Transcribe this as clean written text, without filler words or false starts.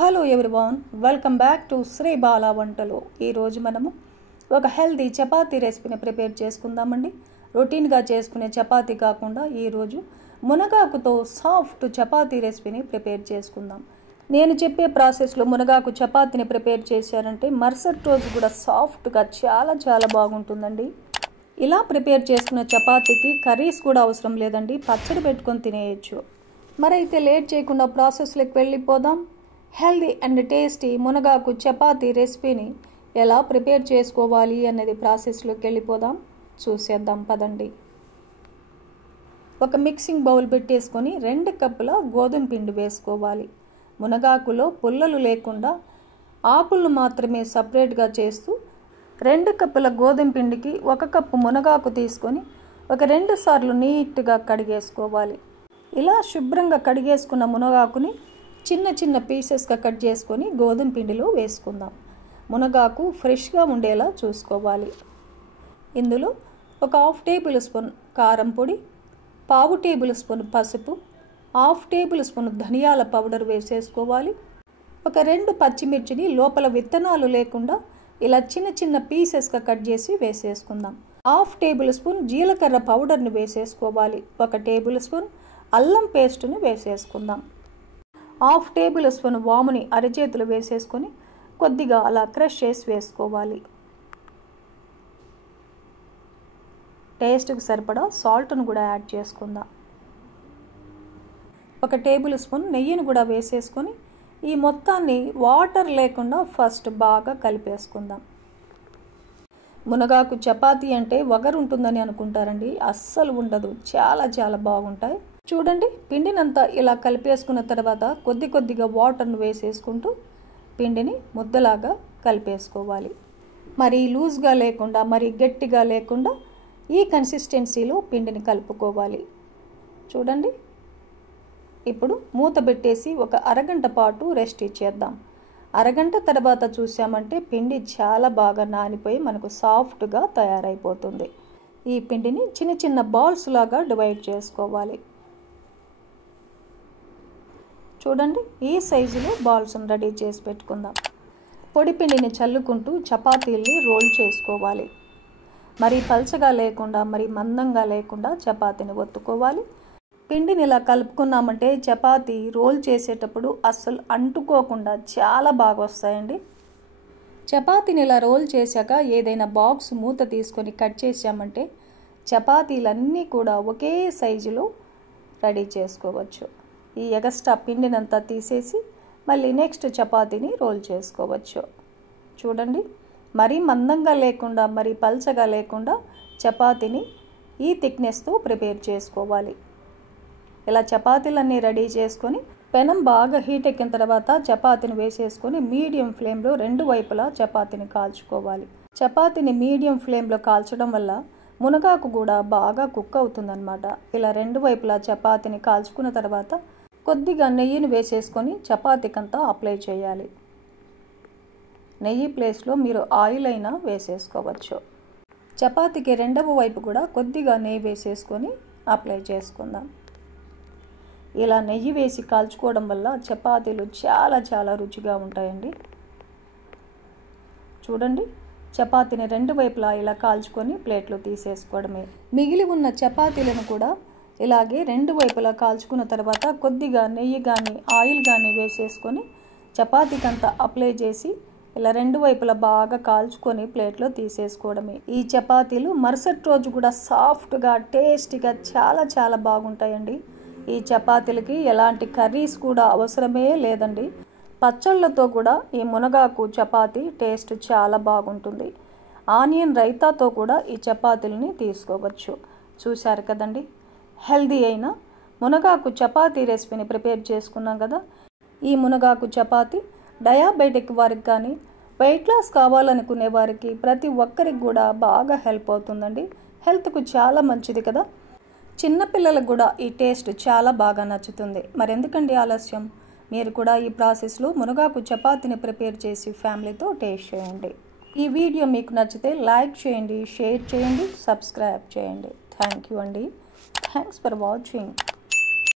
Hello everyone, welcome back to Sri Bala Vantalu. ఈరోజు మనము ఒక హెల్తీ చపాతీ రెసిపీని ప్రిపేర్ చేసుకుందామండి. రొటీన్గా చేసుకునే చపాతీ కాకుండా ఈరోజు మునగాకుతో సాఫ్ట్ చపాతీ రెసిపీని ప్రిపేర్ చేసుకుందాం. నేను చెప్పే ప్రాసెస్లో మునగాకు చపాతీని ప్రిపేర్ చేశారంటే మరుసటి రోజు కూడా సాఫ్ట్గా చాలా బాగుంటుందండి. ఇలా ప్రిపేర్ చేసుకున్న చపాతీకి కర్రీస్ కూడా అవసరం లేదండి, పచ్చడి పెట్టుకొని తినేయచ్చు. మరైతే లేట్ చేయకుండా ప్రాసెస్లోకి వెళ్ళిపోదాం. హెల్దీ అండ్ టేస్టీ మునగాకు చపాతీ రెసిపీని ఎలా ప్రిపేర్ చేసుకోవాలి అనేది ప్రాసెస్లోకి వెళ్ళిపోదాం, చూసేద్దాం పదండి. ఒక మిక్సింగ్ బౌల్ పెట్టేసుకొని 2 కప్పుల గోధుమ పిండి వేసుకోవాలి. మునగాకులో పుల్లలు లేకుండా ఆకులను మాత్రమే సపరేట్గా చేస్తూ 2 కప్పుల గోధుమ పిండికి 1 కప్పు మునగాకు తీసుకొని ఒక 2 సార్లు నీట్గా కడిగేసుకోవాలి. ఇలా శుభ్రంగా కడిగేసుకున్న మునగాకుని చిన్న పీసెస్గా కట్ చేసుకొని గోధుమ పిండిలో వేసుకుందాం. మునగాకు ఫ్రెష్గా ఉండేలా చూసుకోవాలి. ఇందులో ఒక 1/2 టేబుల్ స్పూన్ కారం పొడి, 1/2 టేబుల్ స్పూన్ పసుపు, 1/2 టేబుల్ స్పూన్ ధనియాల పౌడర్ వేసేసుకోవాలి. ఒక 2 పచ్చిమిర్చిని లోపల విత్తనాలు లేకుండా ఇలా చిన్న పీసెస్గా కట్ చేసి వేసేసుకుందాం. 1/2 టేబుల్ స్పూన్ జీలకర్ర పౌడర్ని వేసేసుకోవాలి. 1 టేబుల్ స్పూన్ అల్లం పేస్టుని వేసేసుకుందాం. 1/2 టేబుల్ స్పూన్ వాముని అరచేతులు వేసేసుకొని కొద్దిగా అలా క్రష్ చేసి వేసుకోవాలి. టేస్ట్కి సరిపడా సాల్ట్ను కూడా యాడ్ చేసుకుందాం. 1 టేబుల్ స్పూన్ నెయ్యిని కూడా వేసేసుకొని ఈ మొత్తాన్ని వాటర్ లేకుండా ఫస్ట్ బాగా కలిపేసుకుందాం. మునగాకు చపాతీ అంటే వగరు ఉంటుందని అనుకుంటారండి, అస్సలు ఉండదు. చాలా బాగుంటాయి. చూడండి, పిండినంతా ఇలా కలిపేసుకున్న తర్వాత కొద్దిగా వాటర్ను వేసేసుకుంటూ పిండిని ముద్దలాగా కలిపేసుకోవాలి. మరి లూజ్గా లేకుండా మరి గట్టిగా లేకుండా ఈ కన్సిస్టెన్సీలో పిండిని కలుపుకోవాలి. చూడండి, ఇప్పుడు మూత పెట్టేసి ఒక అరగంట పాటు రెస్ట్ ఇచ్చేద్దాం. అరగంట తర్వాత చూసామంటే పిండి చాలా బాగా నానిపోయి మనకు సాఫ్ట్గా తయారైపోతుంది. ఈ పిండిని చిన్న బాల్స్ లాగా డివైడ్ చేసుకోవాలి. చూడండి, ఈ సైజులో బాల్స్ని రెడీ చేసి పెట్టుకుందాం. పొడి పిండిని చల్లుకుంటూ చపాతీల్ని రోల్ చేసుకోవాలి. మరి పల్చగా లేకుండా మరి మందంగా లేకుండా చపాతీని ఒత్తుకోవాలి. పిండిని ఇలా కలుపుకున్నామంటే చపాతీ రోల్ చేసేటప్పుడు అస్సలు అంటుకోకుండా చాలా బాగా వస్తాయండి. చపాతీని ఇలా రోల్ చేశాక ఏదైనా బాక్స్ మూత తీసుకొని కట్ చేసామంటే చపాతీలన్నీ కూడా ఒకే సైజులో రెడీ చేసుకోవచ్చు. ఈ ఎగస్ట్రా పిండినంతా తీసేసి మళ్ళీ నెక్స్ట్ చపాతీని రోల్ చేసుకోవచ్చు. చూడండి, మరీ మందంగా లేకుండా మరీ పల్చగా లేకుండా చపాతీని ఈ థిక్నెస్తో ప్రిపేర్ చేసుకోవాలి. ఇలా చపాతీలన్నీ రెడీ చేసుకొని పెనం బాగా హీట్ ఎక్కిన తర్వాత చపాతీని వేసేసుకొని మీడియం ఫ్లేమ్లో 2 వైపులా చపాతీని కాల్చుకోవాలి. చపాతీని మీడియం ఫ్లేమ్లో కాల్చడం వల్ల మునగాకు కూడా బాగా కుక్ అవుతుందన్నమాట. ఇలా 2 వైపులా చపాతీని కాల్చుకున్న తర్వాత కొద్దిగా నెయ్యిని వేసేసుకొని చపాతీకంతా అప్లై చేయాలి. నెయ్యి ప్లేస్లో మీరు ఆయిల్ అయినా వేసేసుకోవచ్చు. చపాతీకి 2వ వైపు కూడా కొద్దిగా నెయ్యి వేసేసుకొని అప్లై చేసుకుందాం. ఇలా నెయ్యి వేసి కాల్చుకోవడం వల్ల చపాతీలు చాలా రుచిగా ఉంటాయండి. చూడండి, చపాతీని 2 వైపులా ఇలా కాల్చుకొని ప్లేట్లో తీసేసుకోవడమే. మిగిలి ఉన్న చపాతీలను కూడా ఇలాగే 2 వైపులా కాల్చుకున్న తర్వాత కొద్దిగా నెయ్యి కానీ ఆయిల్ కానీ వేసేసుకొని చపాతీకంతా అప్లై చేసి ఇలా 2 వైపులా బాగా కాల్చుకొని ప్లేట్లో తీసేసుకోవడమే. ఈ చపాతీలు మరుసటి రోజు కూడా సాఫ్ట్గా టేస్టీగా చాలా బాగుంటాయండి. ఈ చపాతీలకి ఎలాంటి కర్రీస్ కూడా అవసరమే లేదండి. పచ్చళ్ళతో కూడా ఈ మునగాకు చపాతీ టేస్ట్ చాలా బాగుంటుంది. ఆనియన్ రైతాతో కూడా ఈ చపాతీలని తీసుకోవచ్చు. చూశారు కదండి, హెల్దీ అయిన మునగాకు చపాతీ రెసిపీని ప్రిపేర్ చేసుకున్నాం కదా. ఈ మునగాకు చపాతీ డయాబెటిక్ వారికి కానీ వెయిట్ లాస్ కావాలనుకునే వారికి ప్రతి ఒక్కరికి కూడా బాగా హెల్ప్ అవుతుందండి. హెల్త్కు చాలా మంచిది కదా. చిన్నపిల్లలకు కూడా ఈ టేస్ట్ చాలా బాగా నచ్చుతుంది. మరెందుకండి ఆలస్యం, మీరు కూడా ఈ ప్రాసెస్లో మునగాకు చపాతీని ప్రిపేర్ చేసి ఫ్యామిలీతో టేస్ట్ చేయండి. ఈ వీడియో మీకు నచ్చితే లైక్ చేయండి, షేర్ చేయండి, సబ్స్క్రైబ్ చేయండి. థ్యాంక్ యూ అండి. Thanks for watching.